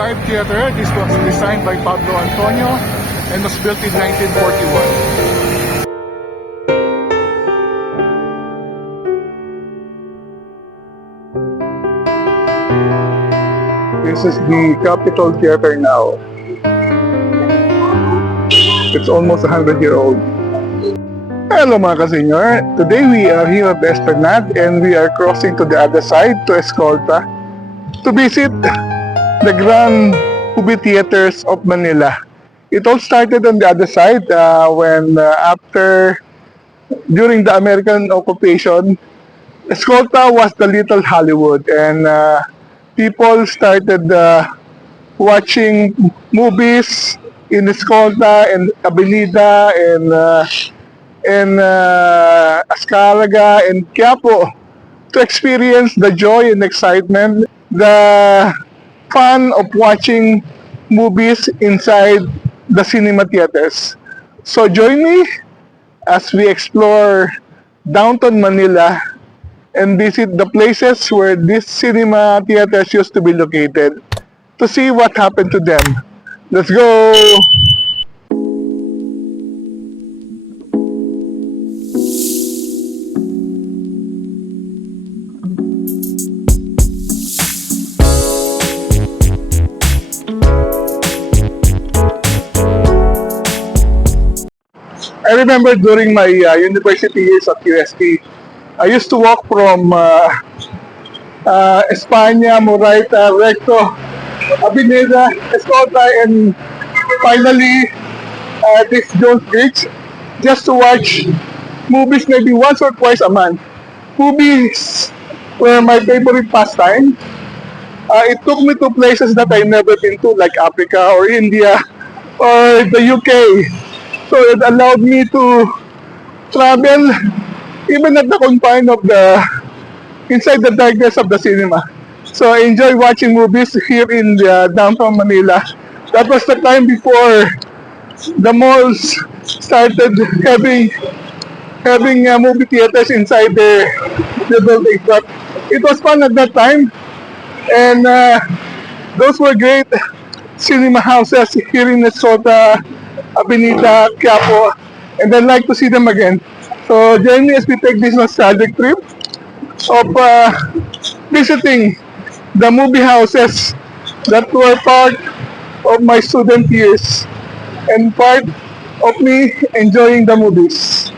Live Theater. This was designed by Pablo Antonio and was built in 1941. This is the Capitol Theater now. It's almost 100-year-old. Hello mga ka-senior. Today we are here at the Esplanade and we are crossing to the other side to Escolta to visit the Grand Ubi Theaters of Manila. It all started on the other side during the American occupation, Escolta was the little Hollywood, and people started watching movies in Escolta and Avenida and Ascaraga and Quiapo to experience the joy and excitement, the fun of watching movies inside the cinema theaters. So join me as we explore downtown Manila and visit the places where these cinema theaters used to be located to see what happened to them. Let's go! I remember during my university years at UST, I used to walk from España, Moraita, Recto, Avenida, Escolta, and finally this Jones Bridge just to watch movies maybe once or twice a month. Movies were my favorite pastime. It took me to places that I never been to, like Africa or India or the UK. So it allowed me to travel even at the confine of inside the darkness of the cinema. So I enjoy watching movies here in downtown Manila. That was the time before the malls started having movie theaters inside the building. But it was fun at that time, and those were great cinema houses here in Minnesota, Avenida, Quiapo, and I'd like to see them again. So join me as we take this nostalgic trip of visiting the movie houses that were part of my student years and part of me enjoying the movies.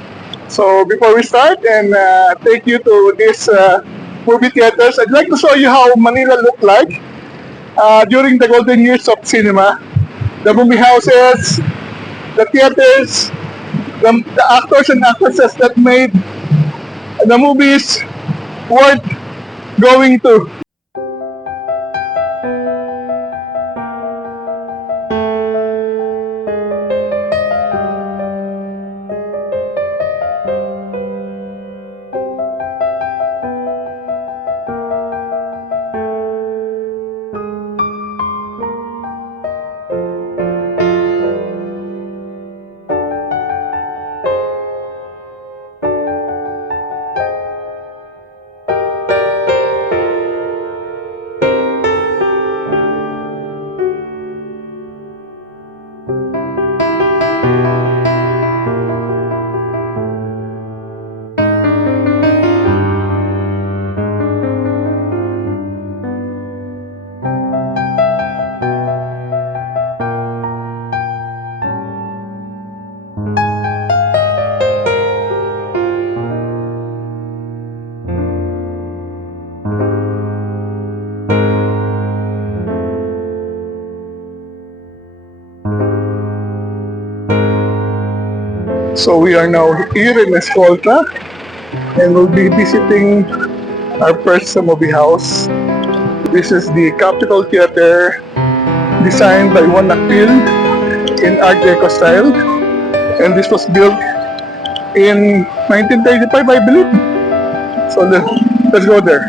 So before we start and take you to these movie theaters, I'd like to show you how Manila looked like during the golden years of cinema. The movie houses, the theaters, the actors and actresses that made the movies worth going to. So we are now here in Escolta and we'll be visiting our first movie house. This is the Capitol Theater, designed by Juan Actil in Art Deco style, and this was built in 1935, I believe. So let's go there.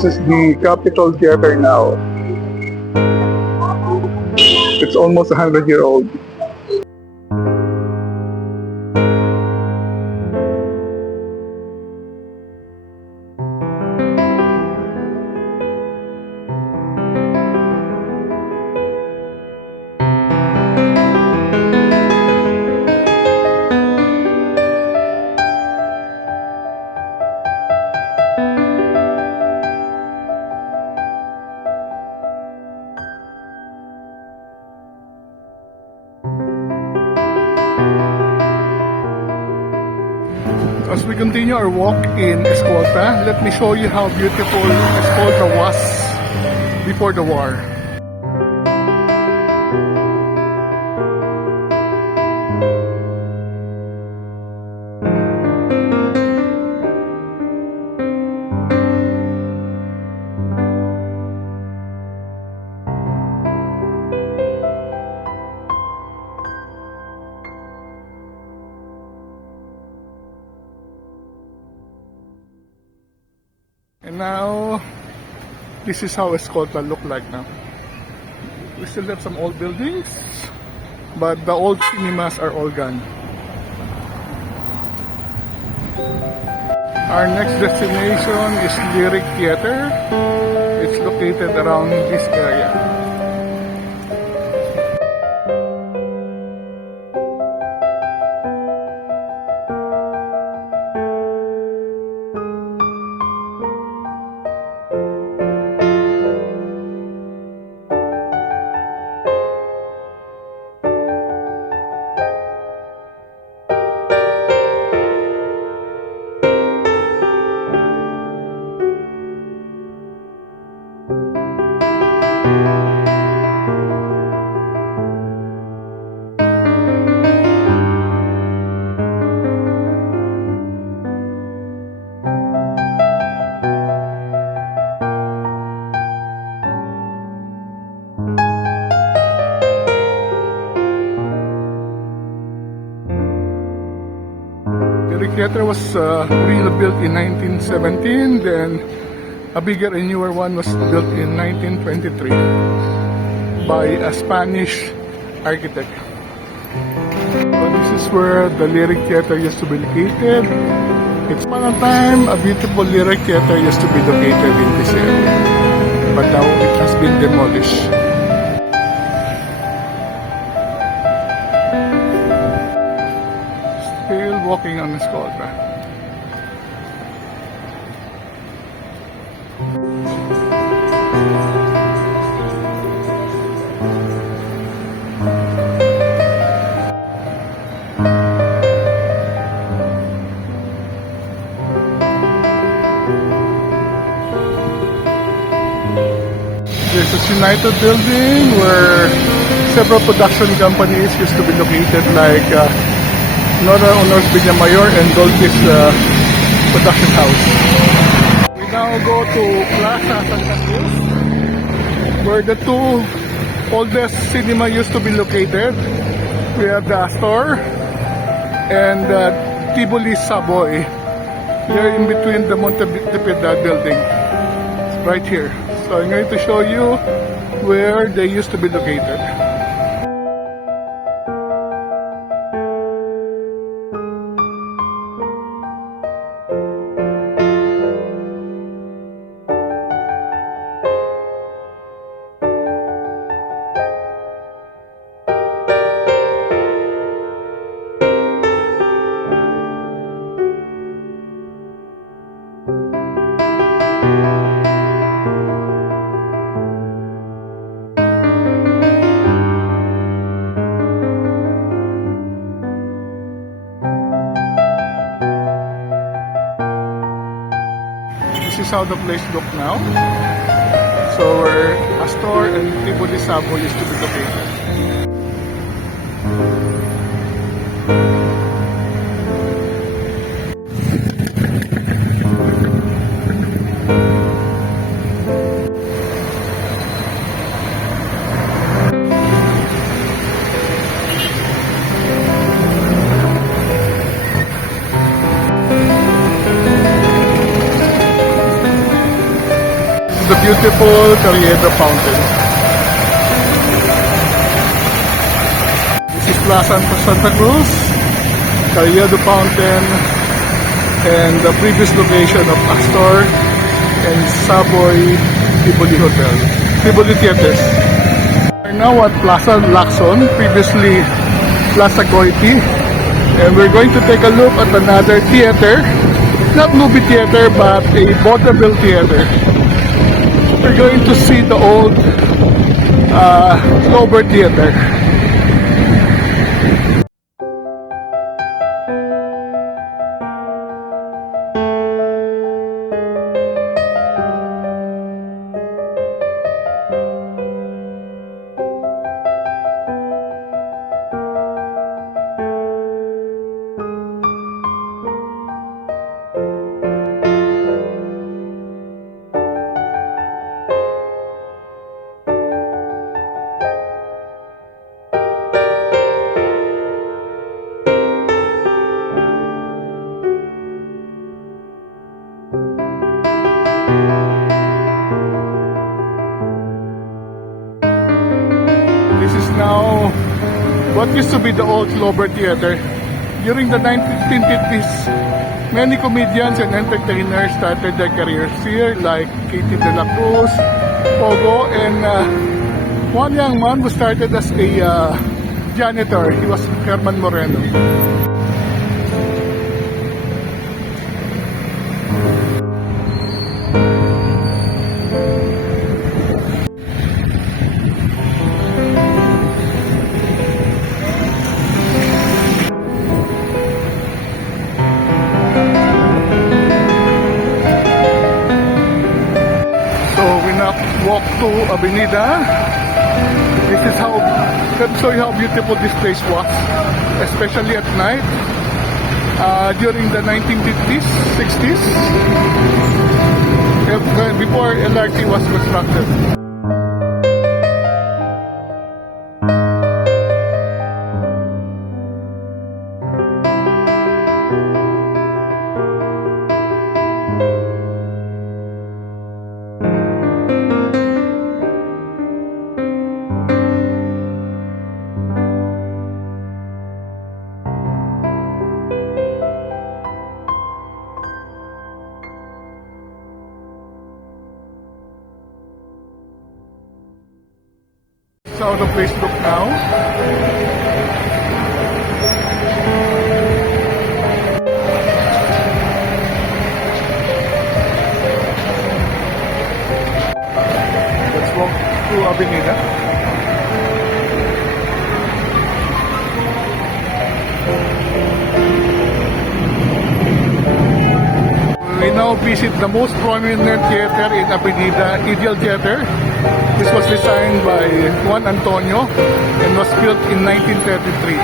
This is the Capitol Theater now. It's almost 100-year-old. As we continue our walk in Escolta, let me show you how beautiful Escolta was before the war. And now, this is how Escolta look like now. We still have some old buildings, but the old cinemas are all gone. Our next destination is Lyric Theater. It's located around this area. The theater was rebuilt in 1917, then a bigger and newer one was built in 1923 by a Spanish architect. So this is where the Lyric Theater used to be located. It's one time a beautiful Lyric Theater used to be located in this area, but now it has been demolished. Still walking on Escolta. There's a United building where several production companies used to be located, like Nora Honors Villamayor and Dolphy's production house. We now go to Plaza Santa Cruz, where the two oldest cinema used to be located. We have the Astor and the Tivoli Savoy. They're in between the Montepedad building. It's right here. So I'm going to show you where they used to be located. This is how the place looks now. So where Astor and Tivoli Savoy used to be located. beautiful Carriedo Fountain. This is Plaza Santa Cruz, Carriedo Fountain, and the previous location of Astor and Savoy Tivoli Hotel, Tivoli Theaters. We're now at Plaza Lacson, previously Plaza Goiti, and we're going to take a look at another theater, not movie theater but a vaudeville theater. We're going to see the old Clover Theater. This is now what used to be the old Clover Theater. During the 1950s, many comedians and entertainers started their careers here, like Katie De La Cruz, Pogo, and one young man who started as a janitor. He was Herman Moreno. Walk to Avenida. This is how, let me show you how beautiful this place was, especially at night, during the 1950s, 60s, before LRT was constructed. How the place look now. Let's walk to Avenida. We now visit the most prominent theater in Avenida, Ideal Theater. This was designed by Juan Antonio and was built in 1933.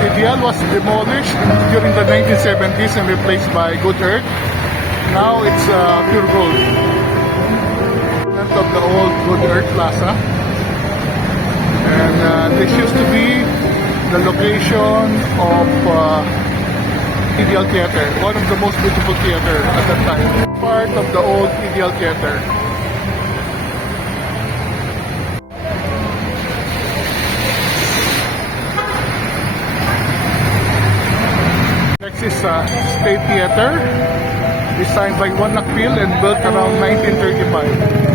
Ideal was demolished during the 1970s and replaced by Good Earth. Now it's pure gold. Front of the old Good Earth Plaza. And this used to be the location of Ideal Theater, one of the most beautiful theater at that time. Part of the old Ideal Theater. This is State Theater, designed by Juan Nakpil and built around 1935.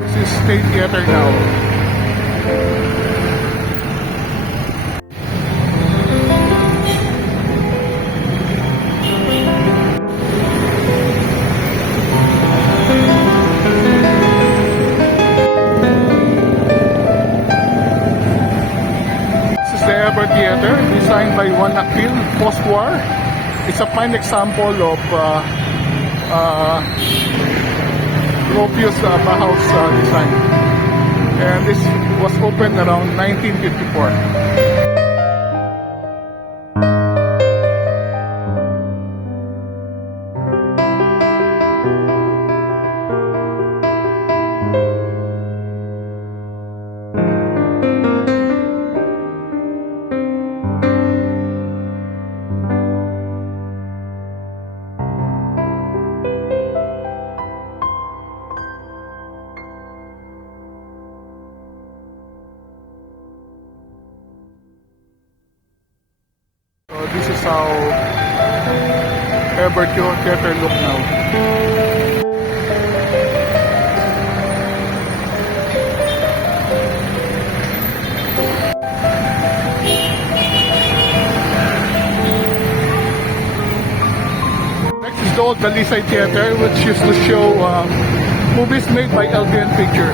This is State Theater now. This is the Ever Theater, designed by Juan Nakpil post-war. It's a fine example of Gropius Bauhaus design. And this was opened around 1954. So this is how Ever Theater look now. Next is the old Dalisay Theater, which used to show movies made by LBN Picture.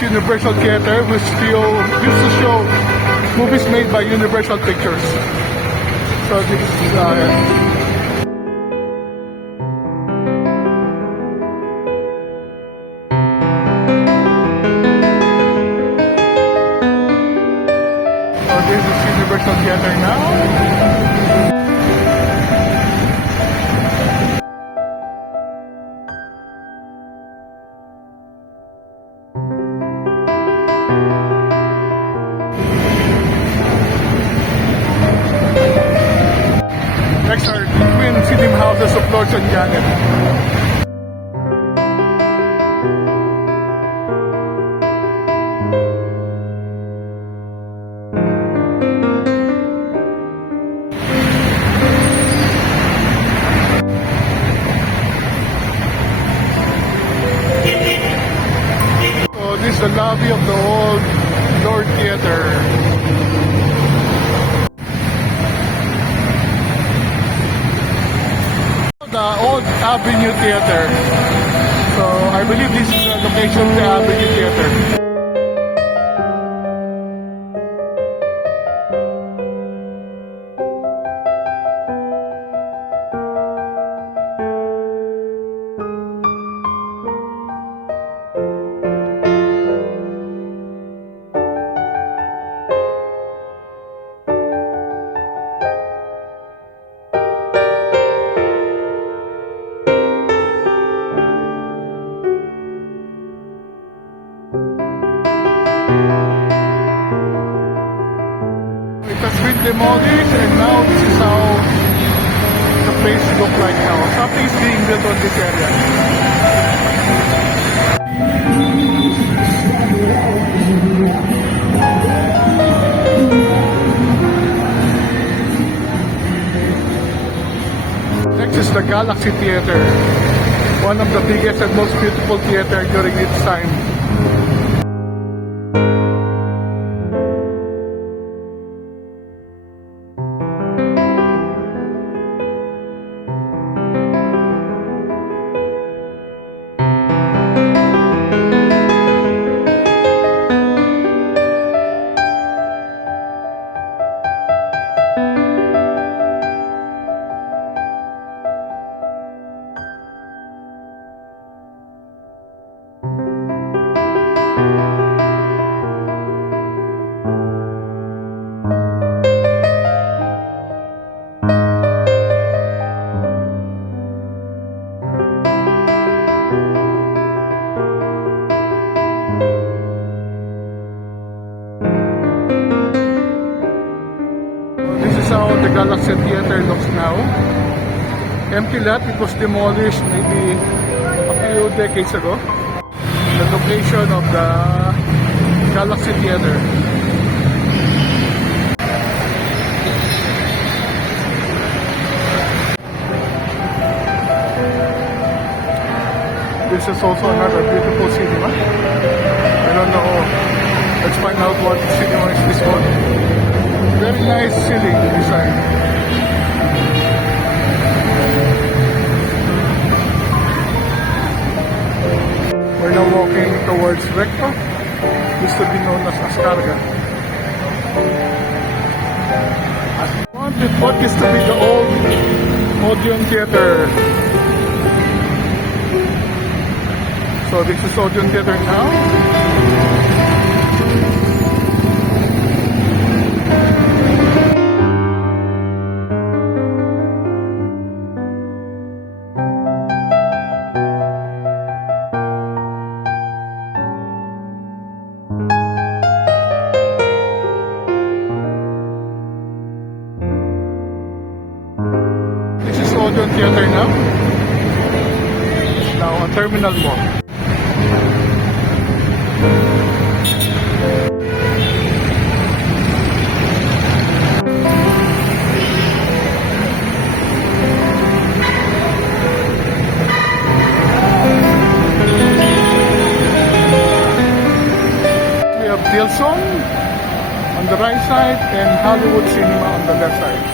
Universal Theater, which used to show movies made by Universal Pictures. So this is Universal Theater now. Next are twin cinema houses of Lords and Janet. So this is the lobby of the old Lord Theater. The old Avenue Theater. So I believe this is the location of the Avenue Theater. demolished, and now this is how the place look like now. Something is being built on this area. Next is the Galaxy Theater, one of the biggest and most beautiful theater during its time. This is how the Galaxy Theater looks now. Empty lot, it was demolished maybe a few decades ago. The location of the Galaxy Theater. This is also another beautiful cinema. I don't know. Let's find out what cinema is this one. Very nice ceiling design. We're now walking towards Recto, used to be known as Ascarga. What used to be the old Odeon Theater. So this is Odeon Theater now. This is Odeon Theater now. It's now a terminal mall. Dilson on the right side and Hollywood Cinema on the left side.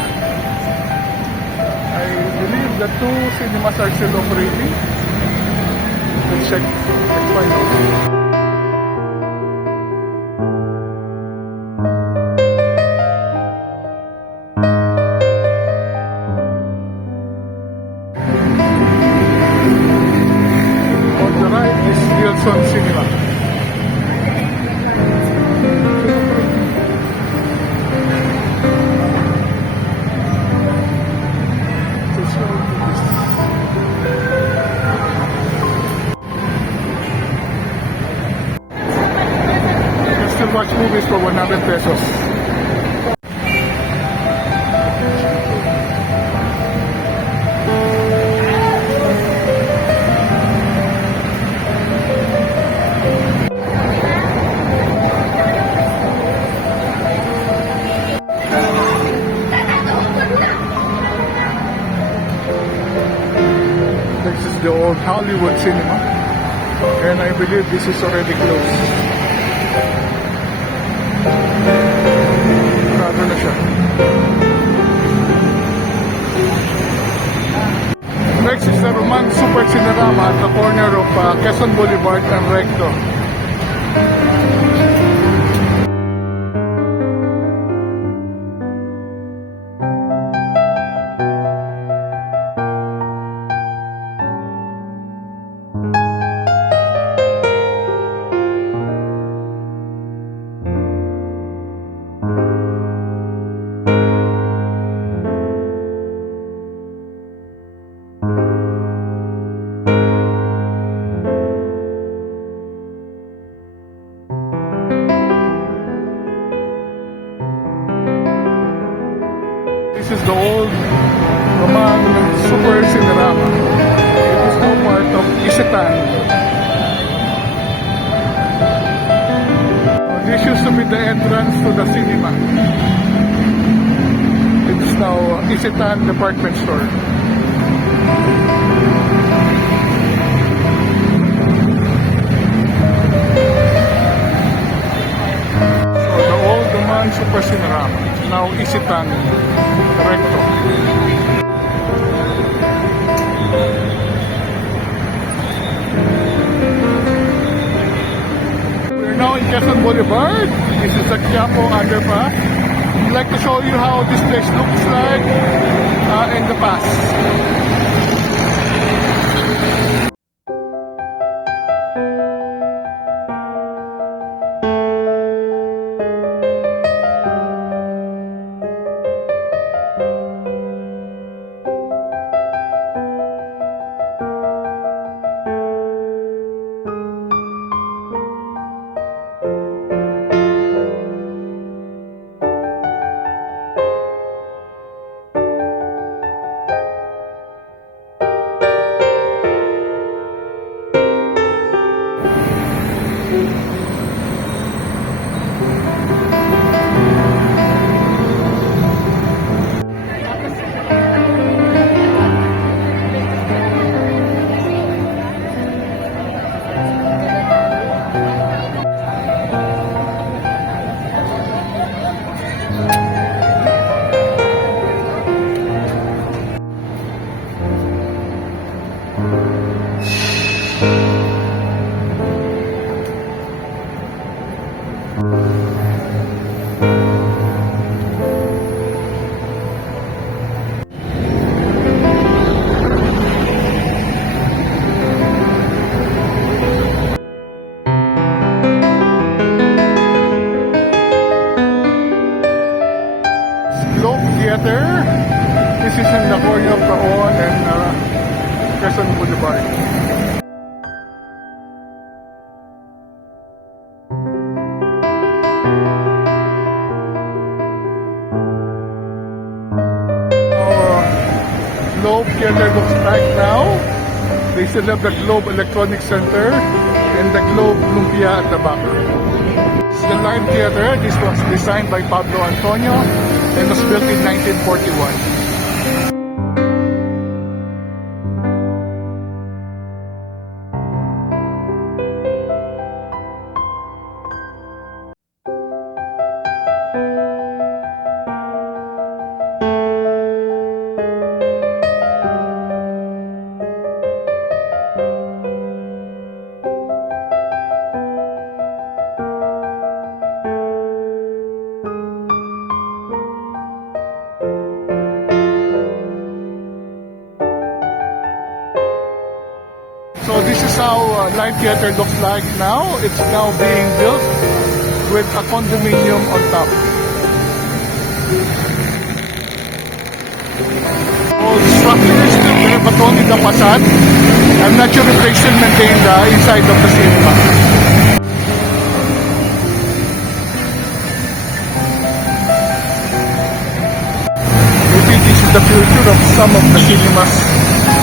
I believe the two cinemas are still operating. Let's check. Let's find out. On the right is Dilson Cinema. Watch movies for 100 pesos. This is the old Hollywood Cinema, and I believe this is already closed. Sarado na siya. Next is the Roman Super Cinerama at the corner of Quezon Boulevard and Recto. Isitan. This used to be the entrance to the cinema. It's now Isitan Department Store. So the old Duman Super Cinerama, now Isitan Recto. We're now in Quezon Boulevard. This is the Quiapo underpass. I'd like to show you how this place looks like in the past. Globe Theater. This is in the corner of Taon and Quezon Boulevard. Globe Theater looks like now. They still have the Globe Electronic Center and the Globe Lumpia at the back. This is the Live Theater. This was designed by Pablo Antonio and was built in 1941. So this is how Live Theater looks like now. It's now being built with a condominium on top. All the structure is still there, but only the facade. I'm not sure if they still maintain the inside of the cinema. Maybe this is the future of some of the cinemas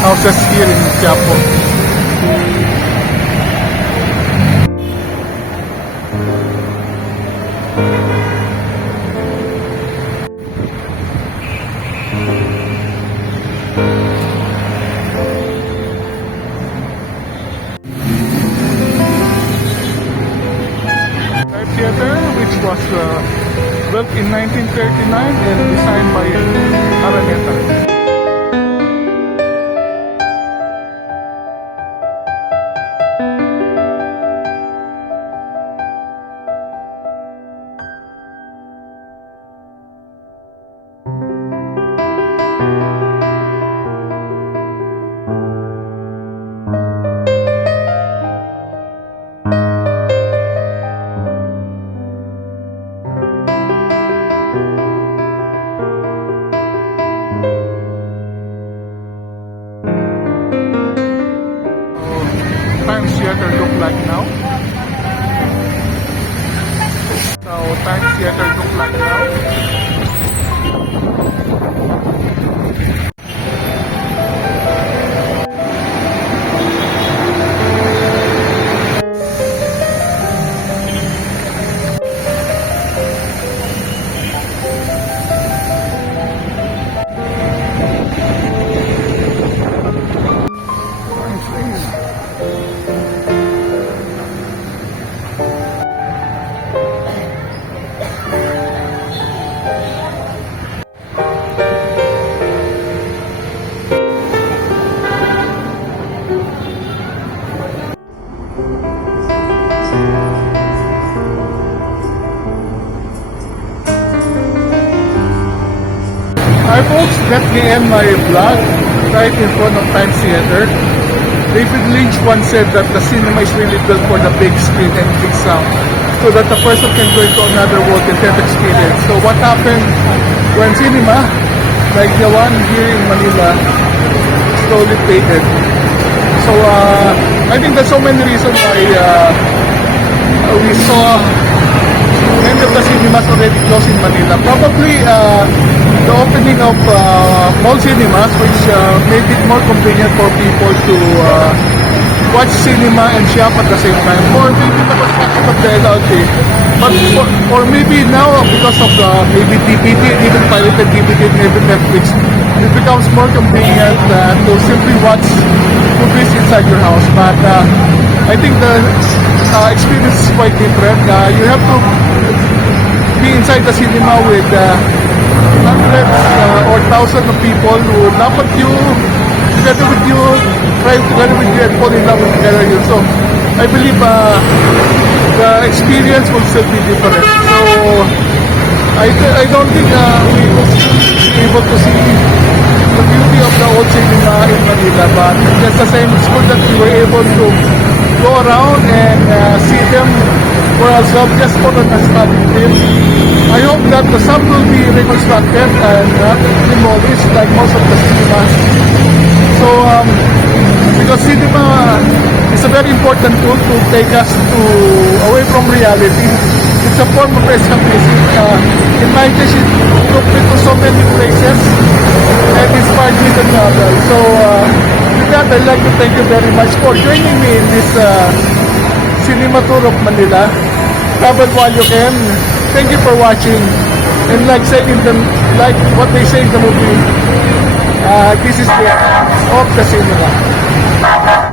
houses here in Quiapo. Live Theater, which was built in 1939 and designed by Araneta. Times Theater look like now? So Times Theater look like now? Hi folks, let me end my vlog right in front of Times Theater. David Lynch once said that the cinema is really built for the big screen and big sound, so that the person can go into another world and get experience. So what happened when cinema, like the one here in Manila, slowly faded? So I think there's so many reasons why we saw many of the cinemas already closed in Manila. Probably the opening of mall cinemas, which made it more convenient for people to watch cinema and shop at the same time. Or maybe the perspective of the LRT. But or maybe now, because of the maybe DVD, even pirated DVD, maybe Netflix, it becomes more convenient to simply watch movies inside your house. But I think the experience is quite different. You have to be inside the cinema with hundreds or thousands of people who laugh at you, together with you, try together with you and fall in love together you. So I believe the experience will still be different. So I don't think we will be able to see the beauty of the old cinema in Manila, but just the same, it's good that we were able to go around and see them for ourselves just for the nostalgic trip. I hope that some will be reconstructed and demolished like most of the cinemas. So because cinema is a very important tool to take us away from reality. It's a form of escapism. In my case, it took me to so many places and inspired me to travel. So with that, I'd like to thank you very much for joining me in this cinema tour of Manila. Travel while you can. Thank you for watching. And like what they say in the movie, this is the end of the cinema.